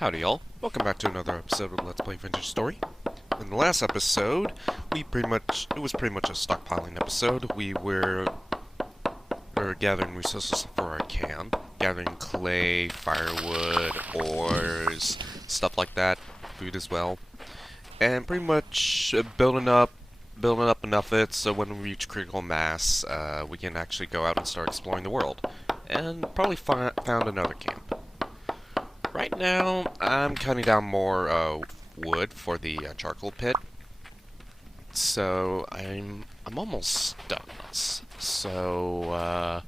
Howdy y'all, welcome back to another episode of Let's Play Vintage Story. In the last episode, it was pretty much a stockpiling episode. We were gathering resources for our camp, gathering clay, firewood, ores, stuff like that, food as well. And pretty much building up enough of it so when we reach critical mass, we can actually go out and start exploring the world. And probably found another camp. Right now, I'm cutting down more wood for the charcoal pit, so I'm almost done. So,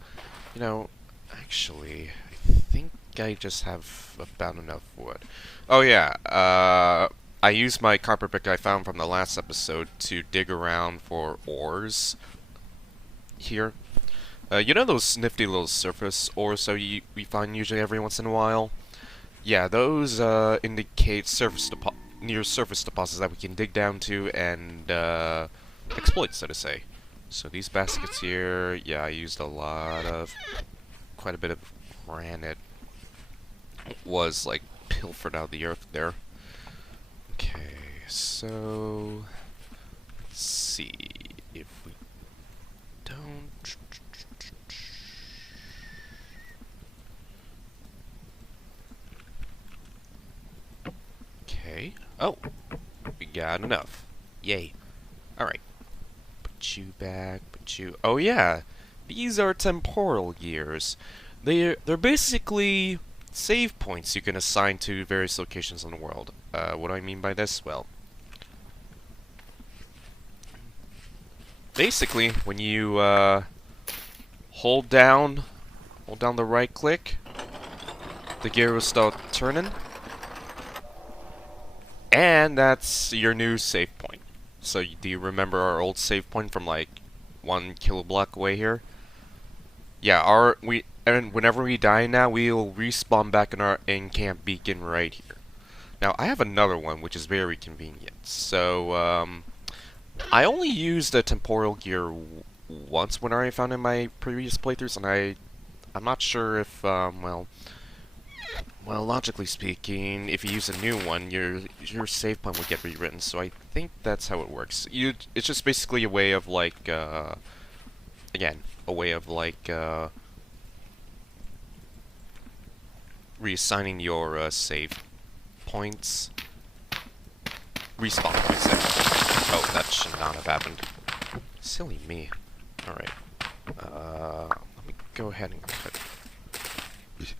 actually, I think I just have about enough wood. Oh yeah, I used my copper pick I found from the last episode to dig around for ores here. You know those nifty little surface ores that we find usually every once in a while? Yeah, those indicate near surface deposits that we can dig down to and exploit, so to say. So these baskets here, yeah, I used quite a bit of granite. Was like pilfered out of the earth there. Okay, so let's see if we don't. Okay. Oh, we got enough. Yay. Alright. Put you back, put you... Oh yeah, these are temporal gears. They're basically save points you can assign to various locations in the world. What do I mean by this? Well, basically, when you hold down the right click, the gear will start turning. And that's your new save point. So do you remember our old save point from like 1 kiloblock away here? Yeah, and whenever we die now, we'll respawn back in our in-camp beacon right here. Now I have another one which is very convenient. So I only used a temporal gear once when I found in my previous playthroughs, and I'm not sure if well, logically speaking, if you use a new one, your save point will get rewritten. So I think that's how it works. It's just basically a way of like, again, a way of like reassigning your save points, respawn points. Oh, that should not have happened. Silly me. All right. Let me go ahead and cut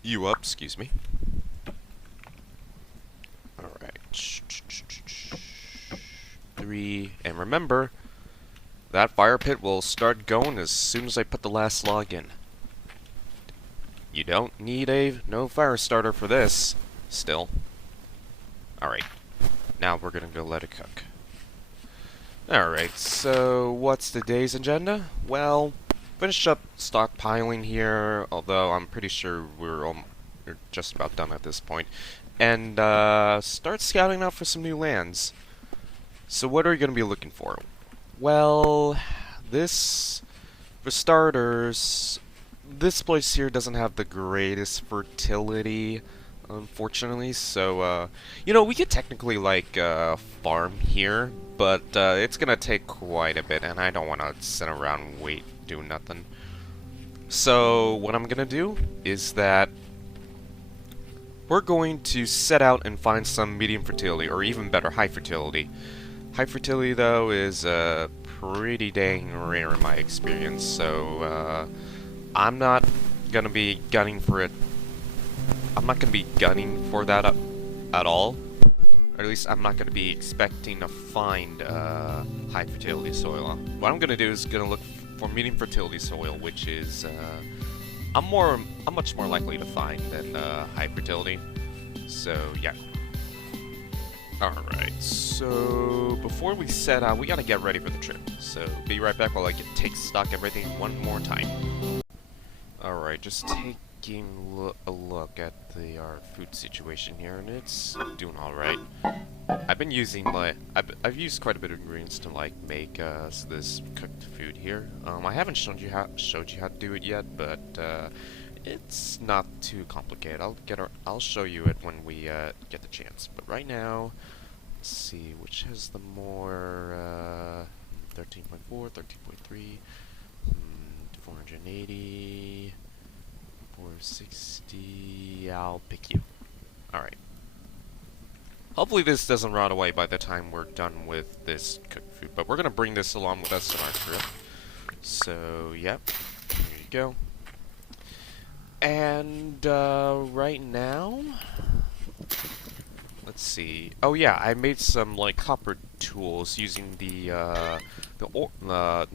you up. Excuse me. Alright. 3. And remember, that fire pit will start going as soon as I put the last log in. You don't need no fire starter for this, still. Alright. Now we're gonna go let it cook. Alright, so what's today's agenda? Well, finish up stockpiling here, although I'm pretty sure we're just about done at this point. And start scouting out for some new lands. So what are you going to be looking for? Well, for starters, this place here doesn't have the greatest fertility, unfortunately. So, we could technically, like, farm here, but it's going to take quite a bit, and I don't want to sit around and wait, do nothing. So, what I'm going to do is that we're going to set out and find some medium fertility, or even better, high fertility. High fertility, though, is pretty dang rare in my experience, so I'm not going to be gunning for it. I'm not going to be gunning for that at all. Or at least I'm not going to be expecting to find high fertility soil. What I'm going to do is going to look for medium fertility soil, which is... I'm much more likely to find than high fertility. So yeah. Alright, so before we set out, we gotta get ready for the trip. So be right back while I take stock everything one more time. Alright, just taking a look at our food situation here, and it's doing alright. I've been using I've used quite a bit of ingredients to like make this cooked food here. I haven't showed you how to do it yet, but It's not too complicated. I'll show you it when we get the chance. But right now, let's see which has the more 13.4, 13.3, 480, 460. I'll pick you. All right. Hopefully this doesn't rot away by the time we're done with this cooked food, but we're gonna bring this along with us on our trip. So, yep, here you go. And, right now, let's see. Oh yeah, I made some, like, copper tools using the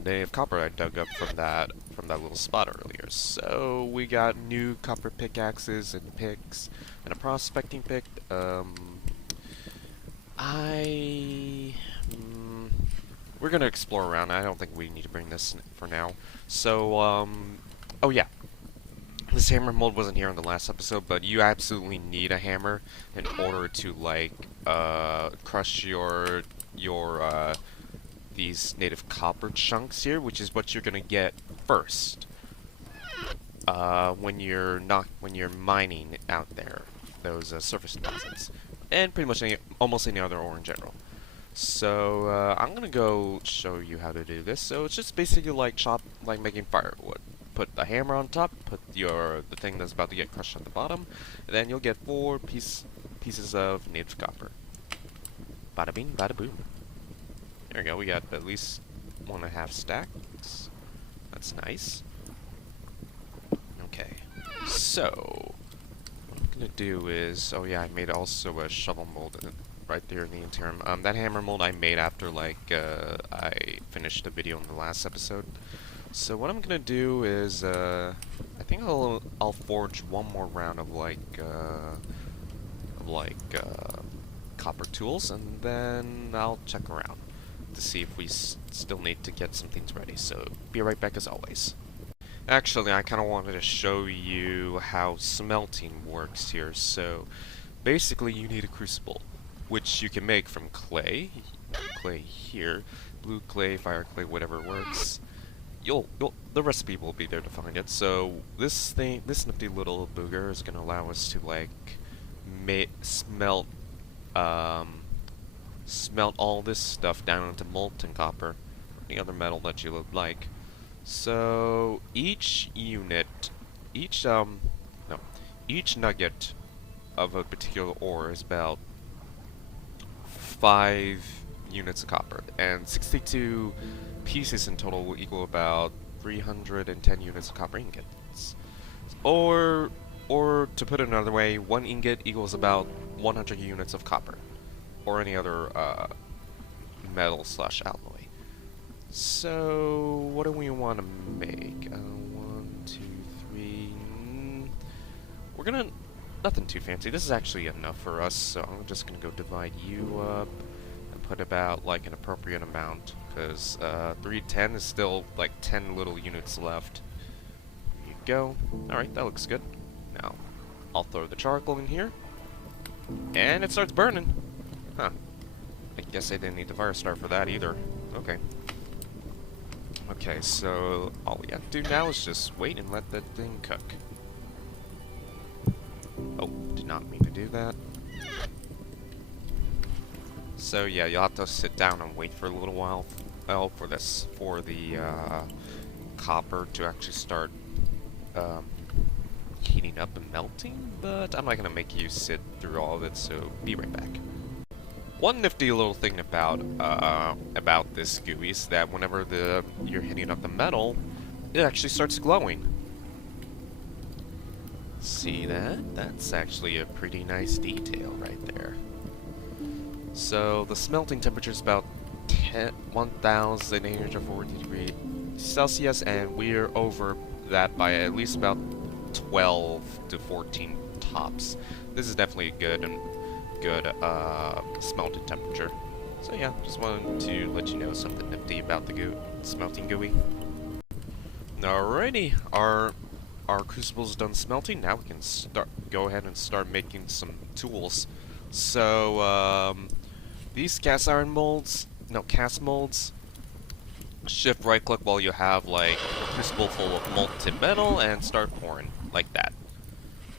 native copper I dug up from that little spot earlier. So, we got new copper pickaxes and picks, and a prospecting pick. We're gonna explore around. I don't think we need to bring this for now. So, oh yeah. This hammer mold wasn't here in the last episode, but you absolutely need a hammer in order to, like, crush these native copper chunks here, which is what you're gonna get first. When you're mining out there, those surface deposits. And pretty much almost any other ore in general. So, I'm gonna go show you how to do this. So it's just basically like making firewood. Put the hammer on top, put the thing that's about to get crushed at the bottom, and then you'll get 4 pieces of native copper. Bada bing, bada boom. There we go, we got at least 1.5 stacks. That's nice. Okay, so what I'm gonna do is, oh yeah, I made also a shovel mold right there in the interim. That hammer mold I made after, like, I finished the video in the last episode. So what I'm gonna do is, I think I'll forge one more round of copper tools, and then I'll check around to see if we still need to get some things ready. So be right back as always. Actually, I kind of wanted to show you how smelting works here. So basically, you need a crucible, which you can make from clay here, blue clay, fire clay, whatever works. The recipe will be there to find it. So this nifty little booger is gonna allow us to, like, smelt all this stuff down into molten copper, or any other metal that you would like. So each nugget of a particular ore is about 5 units of copper, and 62 pieces in total will equal about 310 units of copper ingots. Or to put it another way, 1 ingot equals about 100 units of copper, or any other metal / alloy. So what do we want to make? 1, 2, 3. We're gonna nothing too fancy. This is actually enough for us, so I'm just gonna go divide you up and put about, like, an appropriate amount, because 310 is still like 10 little units left. There you go. Alright, that looks good. Now, I'll throw the charcoal in here, and it starts burning. Huh. I guess I didn't need the fire starter for that either. Okay. Okay, so all we have to do now is just wait and let that thing cook. Oh, did not mean to do that. So yeah, you'll have to sit down and wait for a little while for the copper to actually start heating up and melting, but I'm not gonna make you sit through all of it, so be right back. One nifty little thing about this GUI is that whenever you're heating up the metal, it actually starts glowing. See that? That's actually a pretty nice detail right there. So the smelting temperature is about 1,840 degrees Celsius, and we're over that by at least about 12 to 14 tops. This is definitely a good smelting temperature. So yeah, just wanted to let you know something nifty about the smelting GUI. Alrighty, our crucible's done smelting. Now we can go ahead and start making some tools. So these cast molds, shift right click while you have, like, a crucible full of molten metal and start pouring. like that.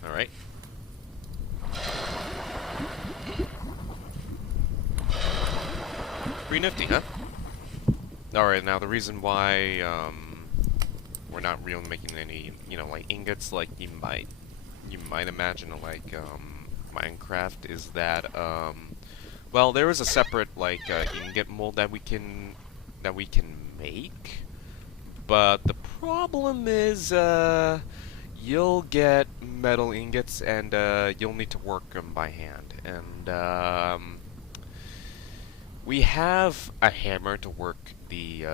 Alright. Pretty nifty, huh? Alright, now the reason why, we're not really making any, you know, like, ingots like you might imagine, like, Minecraft, is that, well, there is a separate, like, ingot mold that we can make, but the problem is, you'll get metal ingots, and, you'll need to work them by hand, and, we have a hammer to work the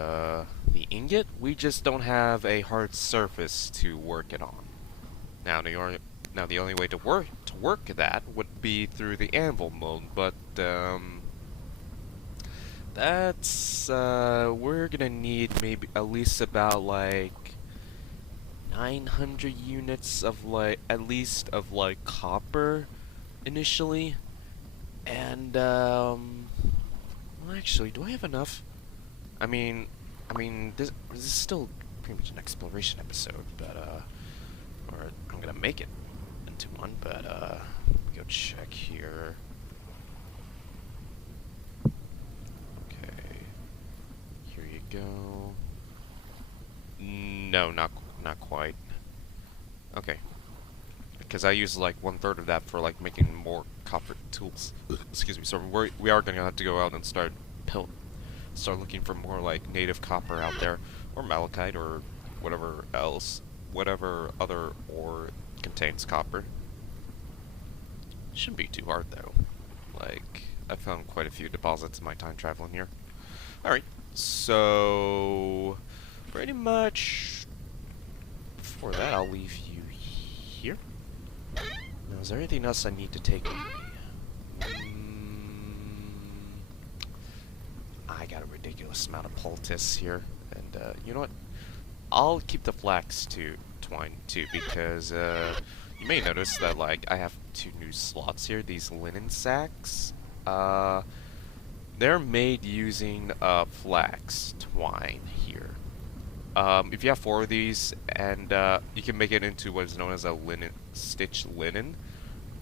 ingot. We just don't have a hard surface to work it on. Now the only way to work that would be through the anvil mode, but that's we're gonna need maybe at least about like 900 units of at least of copper initially, and well, actually, do I have enough? I mean, this is still pretty much an exploration episode, but or I'm gonna make it into one, but let me go check here. Okay, here you go. No, not quite. Okay, because I use like 1/3 of that for like making more copper tools. Excuse me. So we are gonna have to go out and start looking for more like native copper out there, or malachite, or whatever else, whatever other ore contains copper. Shouldn't be too hard though. Like, I found quite a few deposits in my time traveling here. Alright, so pretty much before that I'll leave you here. Now, is there anything else I need to take with me? I got a ridiculous amount of poultice here, and you know what? I'll keep the flax twine too, because you may notice that like I have 2 new slots here. These linen sacks, they're made using flax twine here. If you have 4 of these, and you can make it into what is known as a stitch linen,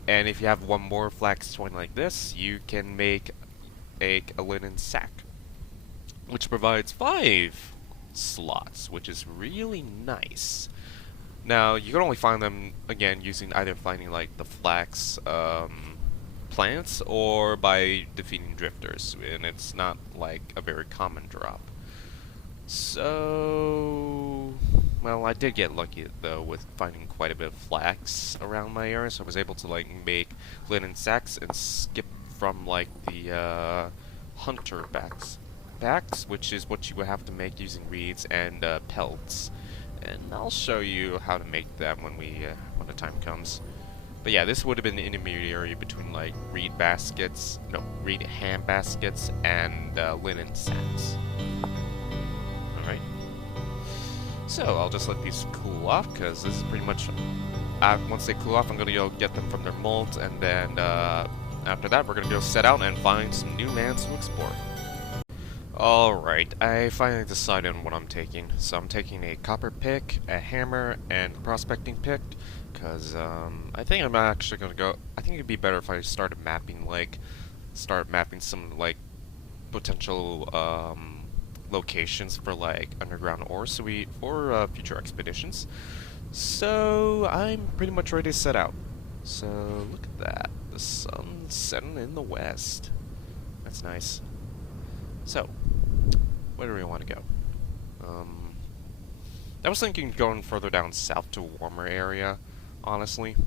and if you have 1 more flax twine like this, you can make a linen sack, which provides 5 slots, which is really nice. Now, you can only find them, again, using either finding, like, the flax plants, or by defeating drifters, and it's not, like, a very common drop. So, well, I did get lucky, though, with finding quite a bit of flax around my area, so I was able to, like, make linen sacks and skip from, like, the, hunter backs, which is what you would have to make using reeds and pelts, and I'll show you how to make them when the time comes. But yeah, this would have been the intermediary between like reed hand baskets and linen sacks. All right. So I'll just let these cool off, because this is pretty much once they cool off, I'm gonna go get them from their molds, and then after that, we're gonna go set out and find some new lands to explore. Alright, I finally decided on what I'm taking. So I'm taking a copper pick, a hammer, and a prospecting pick, because I think I'm actually gonna go. I think it'd be better if I started mapping some like potential locations for like underground ore, for future expeditions. So I'm pretty much ready to set out. So look at that, the sun's setting in the west. That's nice. So, where do we want to go? I was thinking going further down south to a warmer area, honestly.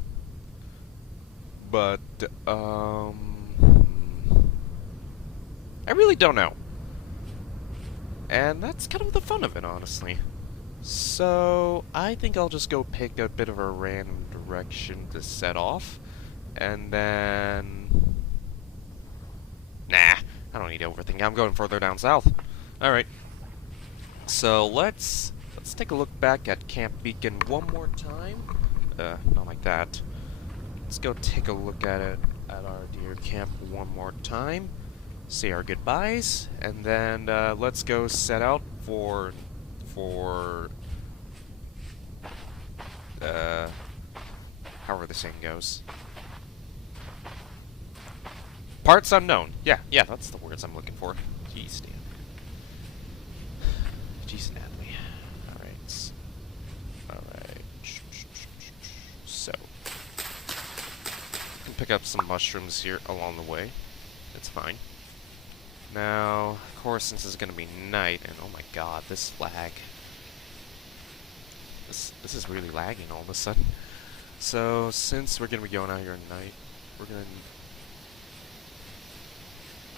But, I really don't know. And that's kind of the fun of it, honestly. So, I think I'll just go pick a bit of a random direction to set off. And then... Nah. I don't need to overthink. I'm going further down south. Alright. So let's take a look back at Camp Beacon one more time. Not like that. Let's go take a look at it at our dear camp one more time. Say our goodbyes, and then let's go set out for however the saying goes. Parts unknown. Yeah, that's the words I'm looking for. Jeez, Dan. Jeez, anatomy. Alright. Alright. So. You can pick up some mushrooms here along the way. It's fine. Now, of course, since it's gonna be night, and oh my god, this lag. This is really lagging all of a sudden. So, since we're gonna be going out here at night, we're gonna...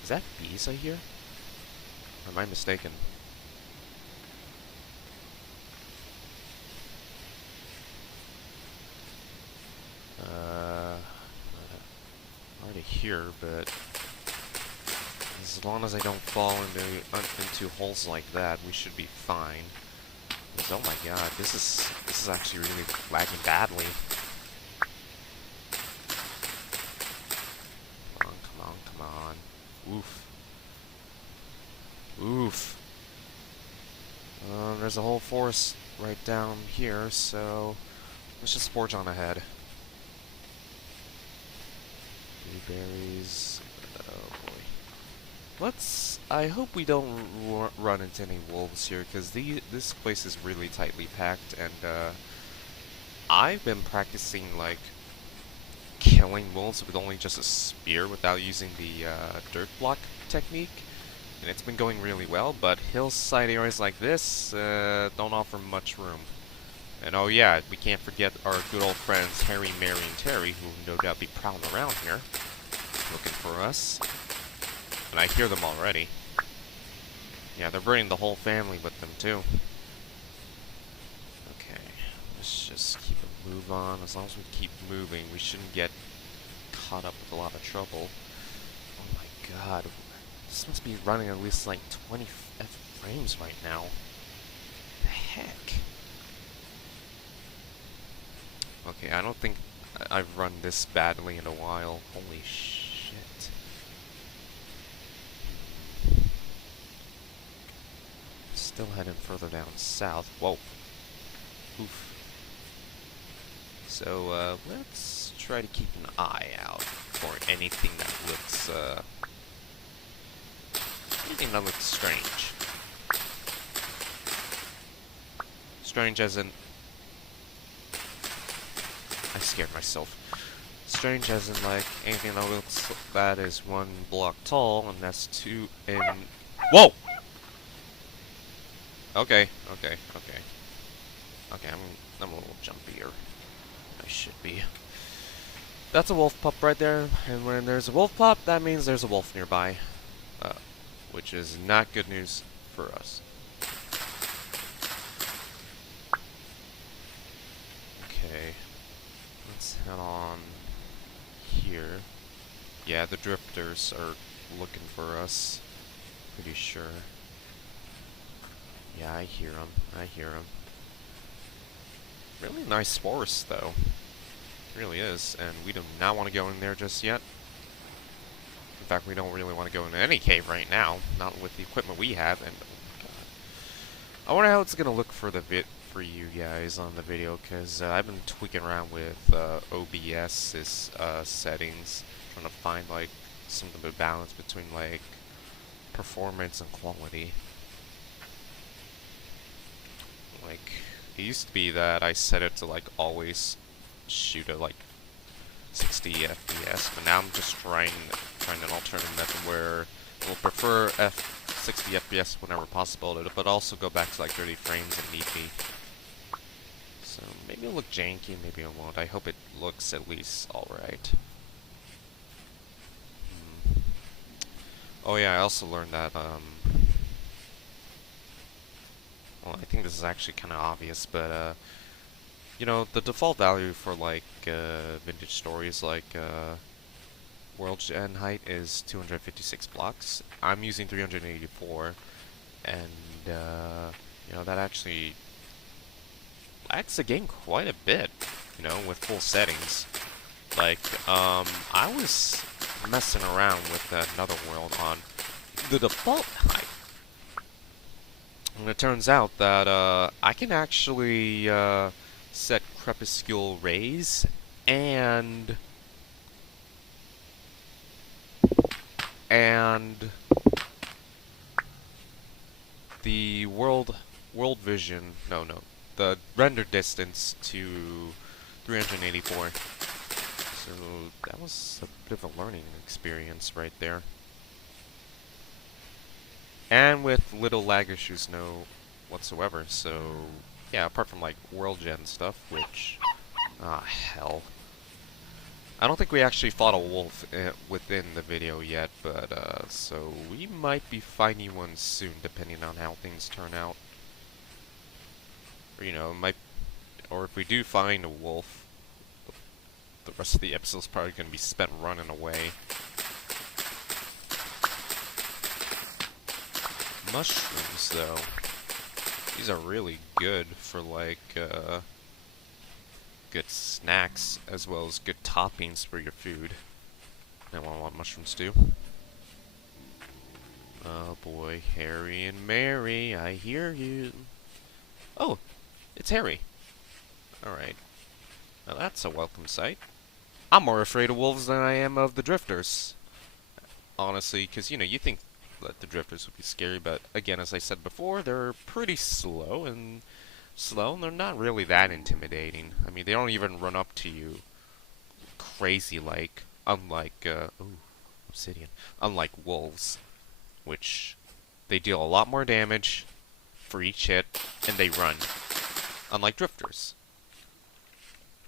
Is that bees I hear? Or am I mistaken? Hard to hear, but as long as I don't fall into holes like that, we should be fine. Because, oh my god, this is actually really lagging badly. Come on. Oof. Oof. There's a whole forest right down here, so let's just forge on ahead. Blueberries. Oh boy. I hope we don't run into any wolves here, because this place is really tightly packed, and I've been practicing, like, killing wolves with only just a spear without using the dirt block technique, and it's been going really well, but hillside areas like this don't offer much room. And oh yeah, we can't forget our good old friends Harry, Mary, and Terry, who no doubt be prowling around here, looking for us. And I hear them already. Yeah, they're bringing the whole family with them too. Okay, let's just keep a move on. As long as we keep moving, we shouldn't get caught up with a lot of trouble. Oh my god, this must be running at least like 20 frames right now. The heck? Okay, I don't think I've run this badly in a while. Holy shit. Still heading further down south. Whoa. Oof. So, let's try to keep an eye out for anything that looks, strange. Strange as in... I scared myself. Strange as in, like, anything that looks that is 1 block tall, and that's 2 in... Whoa! Okay. Okay, I'm a little jumpier. I should be. That's a wolf pup right there, and when there's a wolf pup, that means there's a wolf nearby. Which is not good news for us. Okay. Let's head on here. Yeah, the drifters are looking for us. Pretty sure. Yeah, I hear them. Really nice forest, though. It really is, and we do not want to go in there just yet. In fact, we don't really want to go into any cave right now, not with the equipment we have, and oh god. I wonder how it's going to look for you guys on the video, because I've been tweaking around with OBS's settings, trying to find, like, some of the balance between, like, performance and quality. Like, it used to be that I set it to, like, always shoot at, like, 60 FPS, but now I'm just trying an alternative method where we'll prefer 60 FPS whenever possible, but also go back to, like, 30 frames if need be. So, maybe it'll look janky, maybe it won't. I hope it looks at least alright. Oh yeah, I also learned that, well, I think this is actually kind of obvious, but, you know, the default value for, like, vintage stories, like, World Gen height is 256 blocks. I'm using 384, and, you know, that actually lags the game quite a bit, you know, with full settings. Like, I was messing around with another world on the default height. And it turns out that I can actually set crepuscule rays and the world vision, no, the render distance to 384. So that was a bit of a learning experience right there. And with little lag issues no whatsoever, so yeah, apart from like world gen stuff, which, hell. I don't think we actually fought a wolf within the video yet, but so we might be finding one soon, depending on how things turn out. Or, you know, or if we do find a wolf, the rest of the episode's probably going to be spent running away. Mushrooms, though. These are really good for, like, good snacks, as well as good toppings for your food. I want mushrooms, too. Oh, boy. Harry and Mary, I hear you. Oh, it's Harry. Alright. Now that's a welcome sight. I'm more afraid of wolves than I am of the drifters. Honestly, because, you know, you think that the drifters would be scary, but again, as I said before, they're pretty slow, and they're not really that intimidating. I mean, they don't even run up to you crazy-like, unlike, ooh, obsidian. Unlike wolves, which they deal a lot more damage for each hit, and they run. Unlike drifters.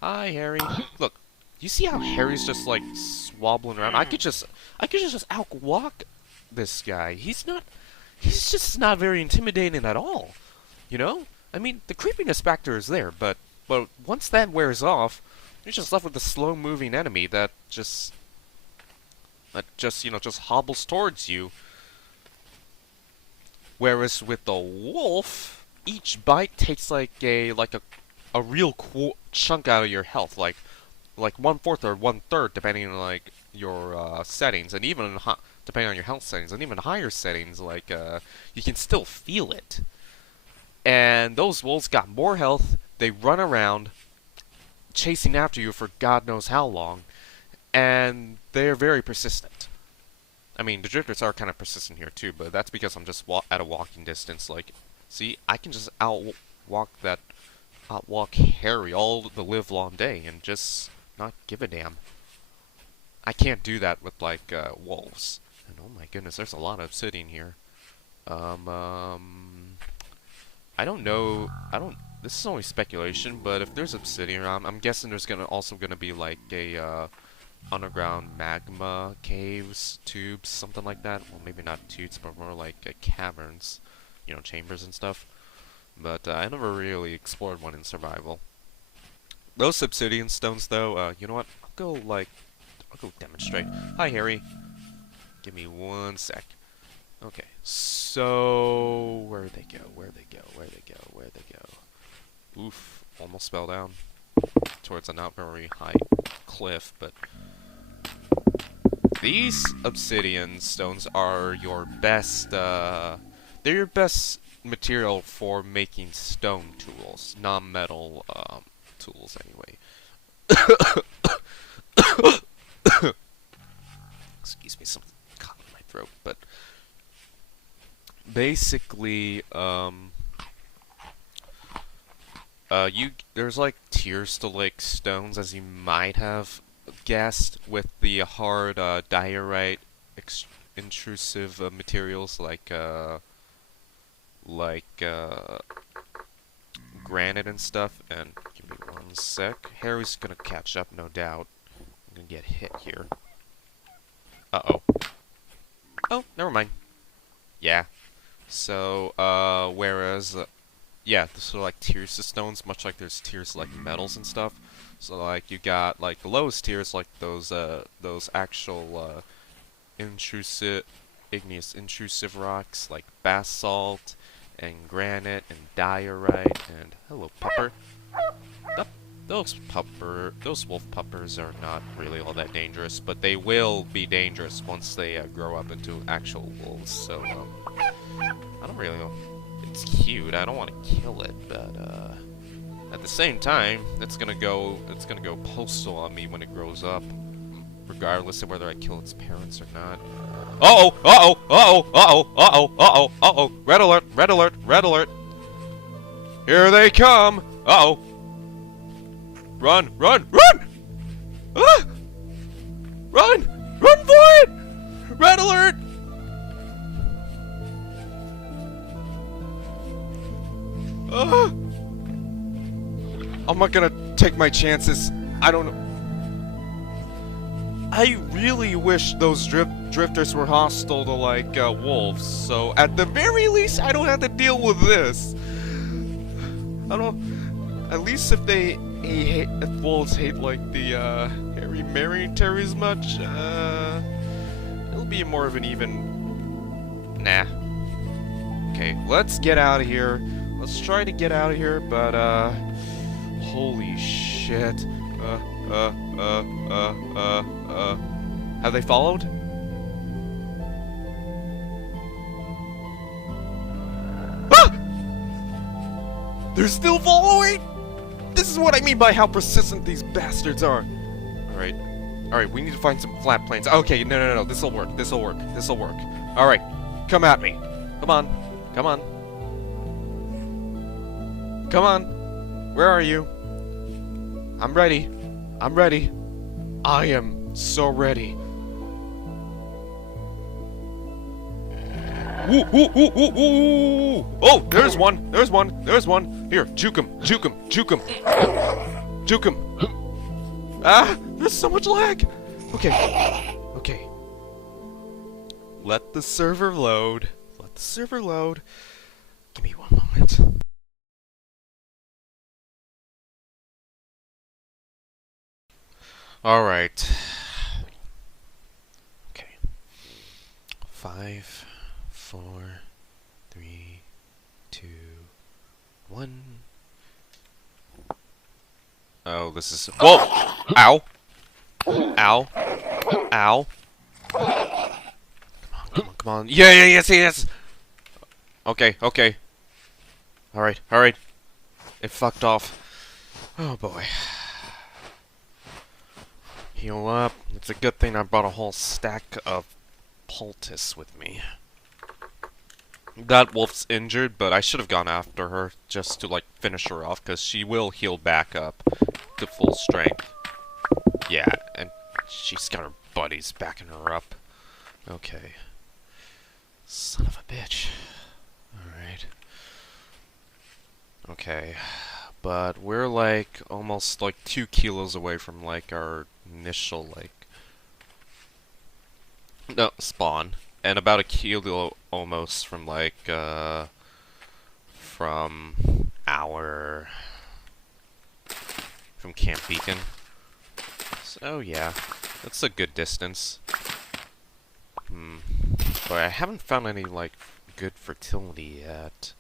Hi, Harry. Look, you see how Harry's just like swobbling around? I could just outwalk this guy. He's just not very intimidating at all. You know? I mean, the creepiness factor is there, but once that wears off, you're just left with a slow-moving enemy that just hobbles towards you. Whereas with the wolf, each bite takes like a real chunk out of your health, like 1/4 or 1/3, depending on like your settings, and even depending on your health settings, and even higher settings, like you can still feel it. And those wolves got more health. They run around, chasing after you for God knows how long, and they're very persistent. I mean, the drifters are kind of persistent here too, but that's because I'm just at a walking distance. Like, see, I can just outwalk Harry all the livelong day and just not give a damn. I can't do that with like wolves. And oh my goodness, there's a lot of obsidian here. I don't know. This is only speculation, but if there's obsidian, I'm guessing there's also gonna be like a underground magma caves, tubes, something like that. Well, maybe not tubes, but more like caverns, you know, chambers and stuff. But I never really explored one in survival. Those obsidian stones, though, you know what? I'll go demonstrate. Hi, Harry. Give me one sec. Okay, so where'd they go? Where'd they go? Where'd they go? Where'd they go? Oof, almost fell down towards a not very high cliff, but these obsidian stones are your best, they're your best material for making stone tools, non-metal, tools anyway. Excuse me, something caught in my throat, but basically, there's like tiers to like stones, as you might have guessed, with the hard diorite intrusive materials like granite and stuff. And give me one sec. Harry's gonna catch up, no doubt. I'm gonna get hit here. Uh-oh. Oh, never mind. Yeah. So, whereas, yeah, these are like tiers to stones, much like there's tiers like metals and stuff. So, like, you got, like, the lowest tiers, like those actual, igneous intrusive rocks, like basalt, and granite, and diorite, and, hello, pupper. Those wolf puppers are not really all that dangerous, but they will be dangerous once they grow up into actual wolves, so, I don't really know. It's cute, I don't want to kill it, but, At the same time, it's gonna go postal on me when it grows up, regardless of whether I kill its parents or not. Uh-oh! Uh-oh! Uh-oh! Uh-oh! Uh-oh! Uh-oh! Uh-oh! Red alert! Red alert! Red alert! Here they come! Uh-oh! Run! Run! Run! Ah! Run! Run for it! Red alert! I'm not gonna take my chances. I don't know. I really wish those drifters were hostile to, like, wolves, so at the very least, I don't have to deal with this. I don't... At least if if wolves hate, like, the, Harry Mary Terry's much, it'll be more of an even... Nah. Okay, let's get out of here. Let's try to get out of here, but, holy shit. Have they followed? Ah! They're still following? This is what I mean by how persistent these bastards are. Alright. Alright, we need to find some flat planes. Okay, no. This'll work. This'll work. This'll work. Alright. Come at me. Come on. Come on. Come on. Where are you? I'm ready. I'm ready. I am so ready. Ooh, ooh, ooh, ooh, ooh. Oh, there's one. There's one. There's one. Here, juke him. Juke him. Juke him. Juke him. Ah, there's so much lag. Okay. Okay. Let the server load. Let the server load. Give me one moment. Alright. Okay. 5, 4, 3, 2, 1. Oh, this is... Whoa! Ow! Ow! Ow! Come on, come on, come on. Yeah, yes! Okay, okay. Alright, alright. It fucked off. Oh boy. Heal up. It's a good thing I brought a whole stack of poultice with me. That wolf's injured, but I should have gone after her just to, like, finish her off, because she will heal back up to full strength. Yeah, and she's got her buddies backing her up. Okay. Son of a bitch. Alright. Okay. But we're, like, almost, like, 2 kilos away from, like, our initial, like... No, spawn. And about 1 kilo almost from, like, from our... From Camp Beacon. So, yeah. That's a good distance. But I haven't found any, like, good fertility yet.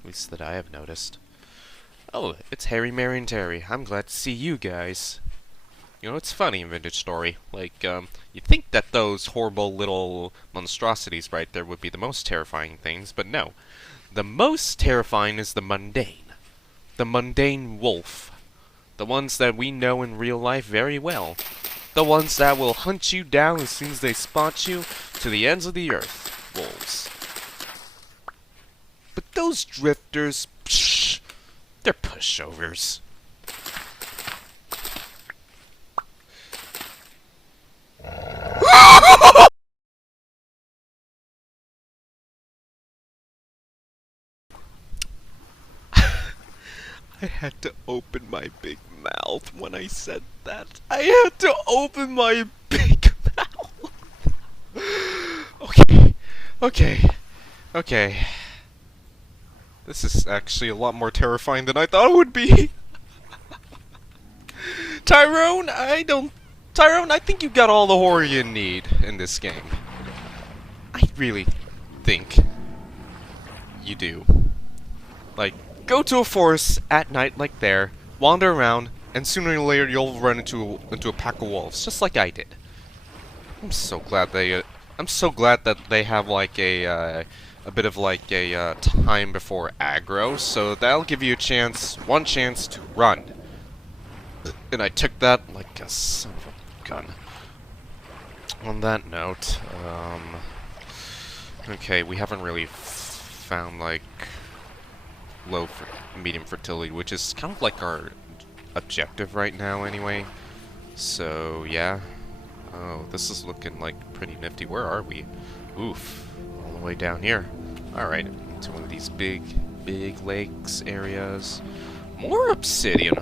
At least that I have noticed. Oh, it's Harry, Mary, and Terry. I'm glad to see you guys. You know, it's funny in Vintage Story. Like, you'd think that those horrible little monstrosities right there would be the most terrifying things, but no. The most terrifying is the mundane. The mundane wolf. The ones that we know in real life very well. The ones that will hunt you down as soon as they spot you to the ends of the earth. Wolves. But those drifters, psh, they're pushovers. I had to open my big mouth when I said that. I had to open my big mouth. Okay. Okay. Okay. This is actually a lot more terrifying than I thought it would be. Tyrone, Tyrone, I think you got all the horror you need in this game. I really think you do. Like, go to a forest at night like there, wander around, and sooner or later you'll run into a pack of wolves, just like I did. I'm so glad that they have like a a bit of like a time before aggro, so that'll give you a chance, one chance to run. And I took that like a son of a gun. On that note, okay, we haven't really found like medium fertility, which is kind of like our objective right now anyway. So yeah. Oh, this is looking like pretty nifty. Where are we? Oof. All the way down here. Alright, into one of these big lakes areas. More obsidian.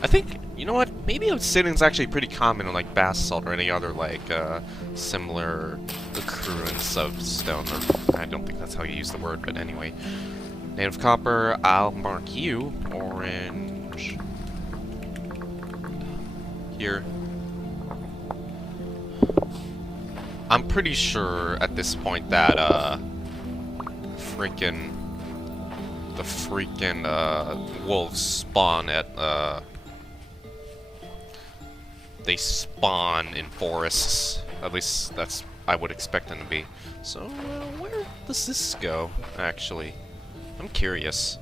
I think, you know what? Maybe obsidian's actually pretty common in like basalt or any other like similar occurrence of stone. Or, I don't think that's how you use the word, but anyway. Native copper, I'll mark you orange. Here. I'm pretty sure at this point that the freaking wolves spawn at they spawn in forests. At least that's I would expect them to be. So where does this go actually? I'm curious.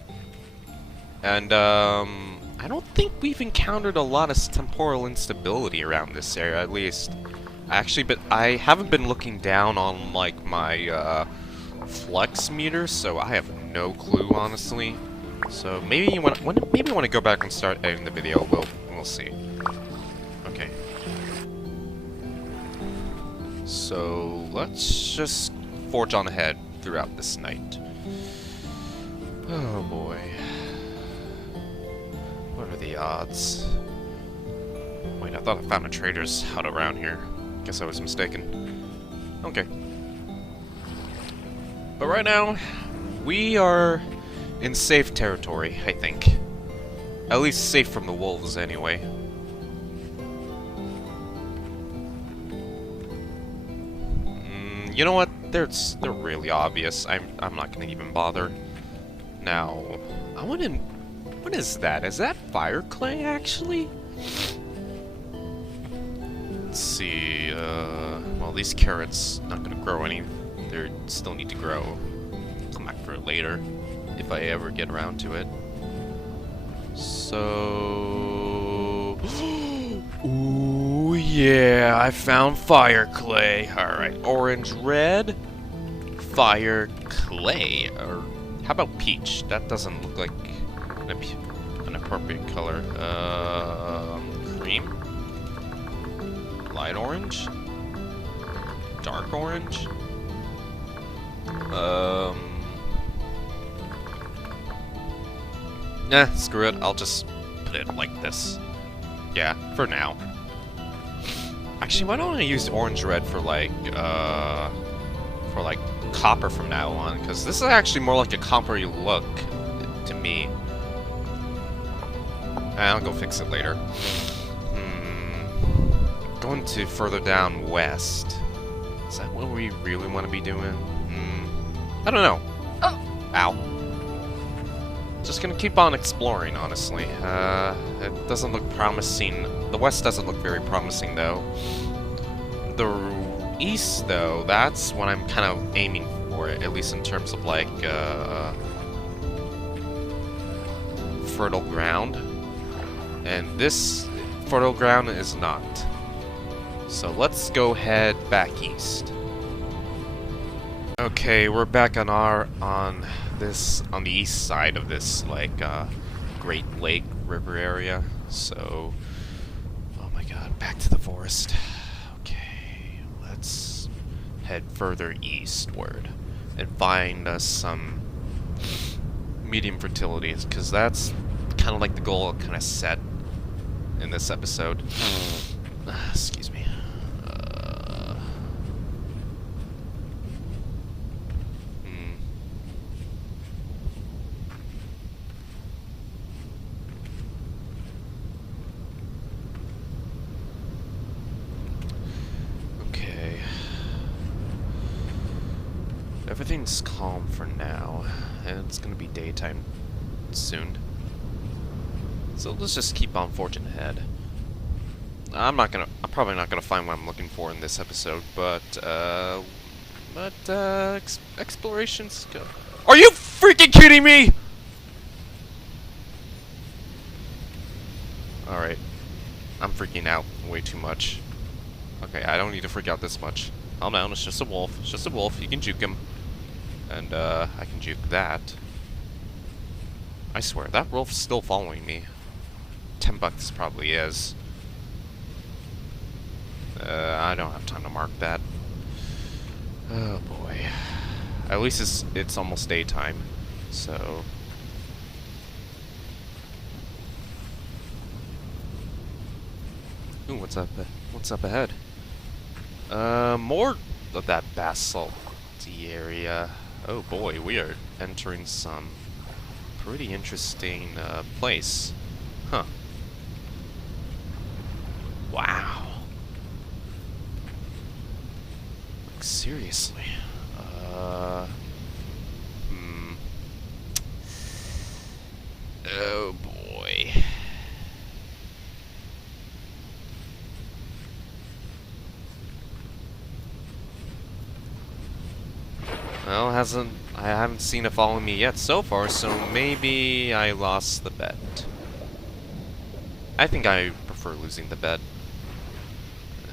And I don't think we've encountered a lot of temporal instability around this area, at least. Actually, but I haven't been looking down on like my flex meter, so I have no clue, honestly. So maybe maybe you want to go back and start editing the video. We'll see. Okay. So let's just forge on ahead throughout this night. Oh boy. What are the odds? Wait, I thought I found a trader's hut around here. Guess I was mistaken. Okay. But right now, we are in safe territory, I think. At least safe from the wolves, anyway. You know what? They're really obvious. I'm not gonna even bother. Now, I want to... What is that? Is that fire clay, actually? Let's see, well, these carrots not gonna grow any. They still need to grow. Come back for it later, if I ever get around to it. So... Ooh, yeah, I found fire clay. Alright, orange, red, fire clay. Or how about peach? That doesn't look like an appropriate color. Cream? Light orange? Dark orange? Nah, screw it. I'll just put it like this. Yeah, for now. Actually, why don't I use orange-red for like copper from now on? Because this is actually more like a coppery look to me. I'll go fix it later. Going to further down west. Is that what we really want to be doing? I don't know. Oh! Ow. Just gonna keep on exploring, honestly. It doesn't look promising. The west doesn't look very promising, though. The east, though, that's what I'm kind of aiming for, at least in terms of, like, fertile ground. And this fertile ground is not. So let's go head back east. Okay, we're back on the east side of this like Great Lake River area. So, oh my God, back to the forest. Okay, let's head further eastward and find us some medium fertilities, because that's kind of like the goal kind of set in this episode. Excuse me. Okay. Everything's calm for now, and it's gonna be daytime soon. So let's just keep on forging ahead. I'm probably not gonna find what I'm looking for in this episode, but But, exploration's go. Are you freaking kidding me?! Alright. I'm freaking out way too much. Okay, I don't need to freak out this much. Calm down, it's just a wolf. It's just a wolf, you can juke him. And, I can juke that. I swear, that wolf's still following me. $10 probably is. I don't have time to mark that. Oh boy. At least it's almost daytime, so... Ooh, what's up ahead? More of that basalty area. Oh boy, we are entering some pretty interesting, place. Huh. Wow. Like, seriously. Oh boy. Well, I haven't seen it follow me yet so far, so maybe I lost the bet. I think I prefer losing the bet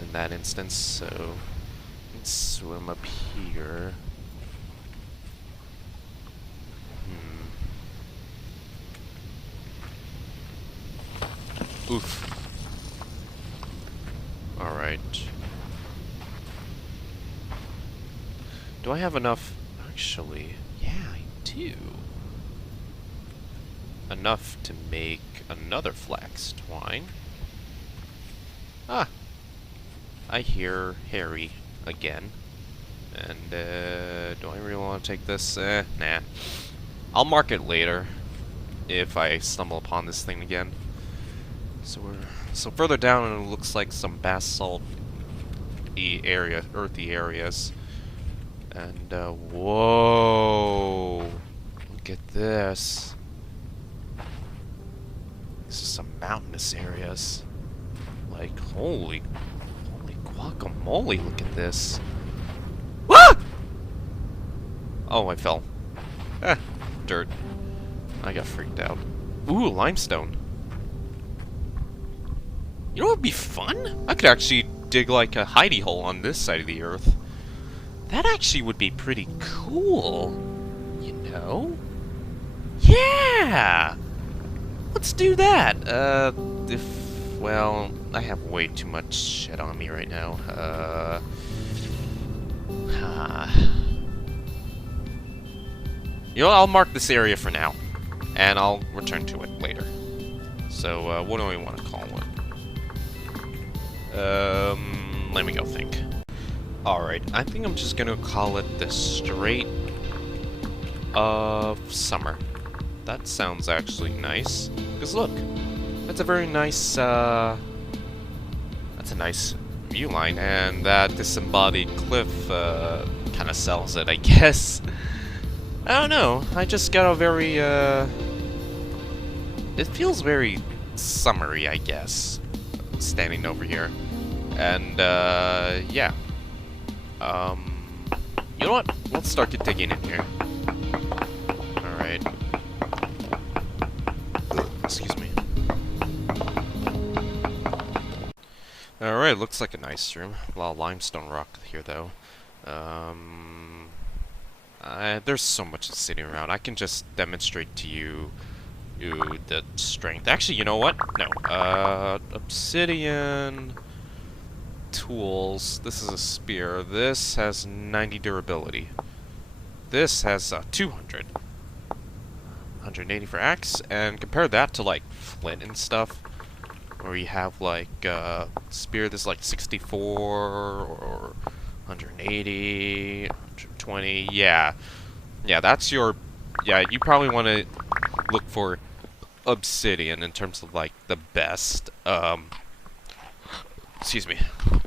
in that instance, so let's swim up here. Oof. Alright. Do I have enough? Actually, yeah, I do. Enough to make another flax twine. Ah! I hear Harry again. And, do I really want to take this? Nah. I'll mark it later if I stumble upon this thing again. So further down, it looks like some basalt-y area, earthy areas. And, whoa! Look at this. This is some mountainous areas. Like, holy guacamole, look at this. Ah! Oh, I fell. Dirt. I got freaked out. Ooh, limestone. You know what would be fun? I could actually dig like a hidey hole on this side of the earth. That actually would be pretty cool. You know? Yeah! Let's do that. Well, I have way too much shit on me right now. You know, I'll mark this area for now, and I'll return to it later. So, what do we want to call it? Let me go think. Alright, I think I'm just gonna call it the Strait of Summer. That sounds actually nice. Because look, that's a very nice, that's a nice view line, and that disembodied cliff, kinda sells it, I guess. I don't know, I just got a very, it feels very summery, I guess, standing over here. And, yeah. You know what? Let's start digging in here. Alright. Excuse me. Alright, looks like a nice room. A lot of limestone rock here, though. There's so much sitting around. I can just demonstrate to you the strength. Actually, you know what? No. Obsidian... tools. This is a spear. This has 90 durability. This has 200. 180 for axe, and compare that to like flint and stuff, where you have like spear. This is like 64 or 180, 120. Yeah, that's your. Yeah, you probably want to look for obsidian in terms of like the best. Excuse me,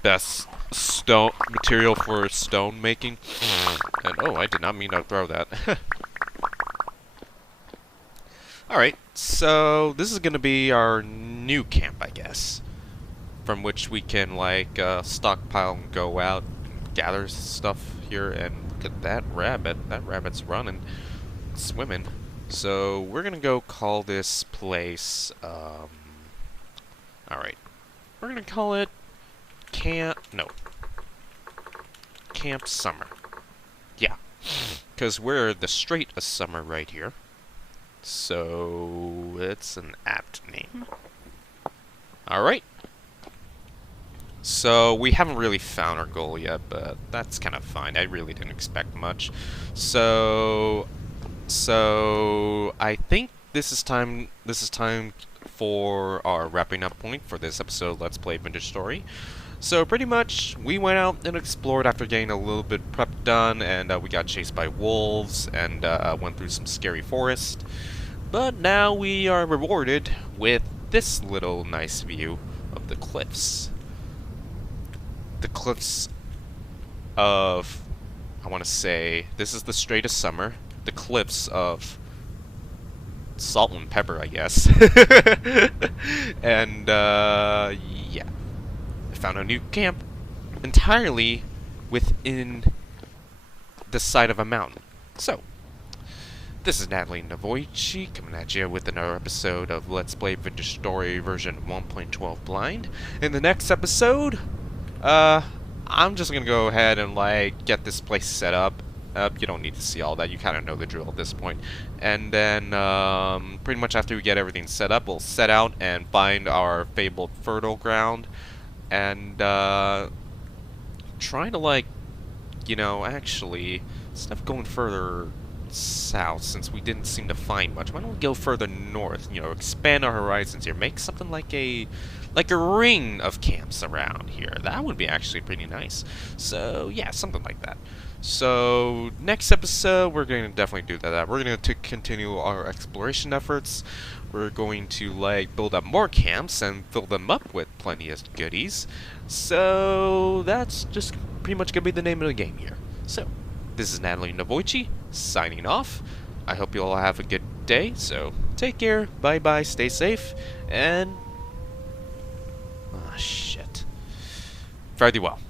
best stone material for stone making. And oh, I did not mean to throw that. Alright, so this is gonna be our new camp, I guess, from which we can like stockpile and go out, gather stuff here, and look at that rabbit. That rabbit's running, swimming. So we're gonna go call this place, alright. We're gonna call it Camp Summer. Yeah. Because we're the Strait of Summer right here. So it's an apt name. Alright. So we haven't really found our goal yet, but that's kind of fine. I really didn't expect much. So I think this is time for our wrapping up point for this episode of Let's Play Vintage Story. So pretty much we went out and explored after getting a little bit prep done, and we got chased by wolves and went through some scary forest. But now we are rewarded with this little nice view of the cliffs. The cliffs of, I want to say, this is the Strait of Summer. The cliffs of Salt and Pepper, I guess. And, yeah. I found a new camp entirely within the side of a mountain. So, this is Natalie Navoichi coming at you with another episode of Let's Play Vintage Story version 1.12 Blind. In the next episode, I'm just gonna go ahead and, like, get this place set up. You don't need to see all that. You kind of know the drill at this point. And then, pretty much after we get everything set up, we'll set out and find our fabled fertile ground. And, trying to, like, you know, actually, instead of going further south, since we didn't seem to find much, why don't we go further north? You know, expand our horizons here. Make something like a ring of camps around here. That would be actually pretty nice. So, yeah, something like that. So, next episode, we're going to definitely do that. We're going to continue our exploration efforts. We're going to, like, build up more camps and fill them up with plenty of goodies. So, that's just pretty much going to be the name of the game here. So, this is Natalie Navoichi, signing off. I hope you all have a good day, so take care, bye-bye, stay safe, and... ah, shit. Fare thee well.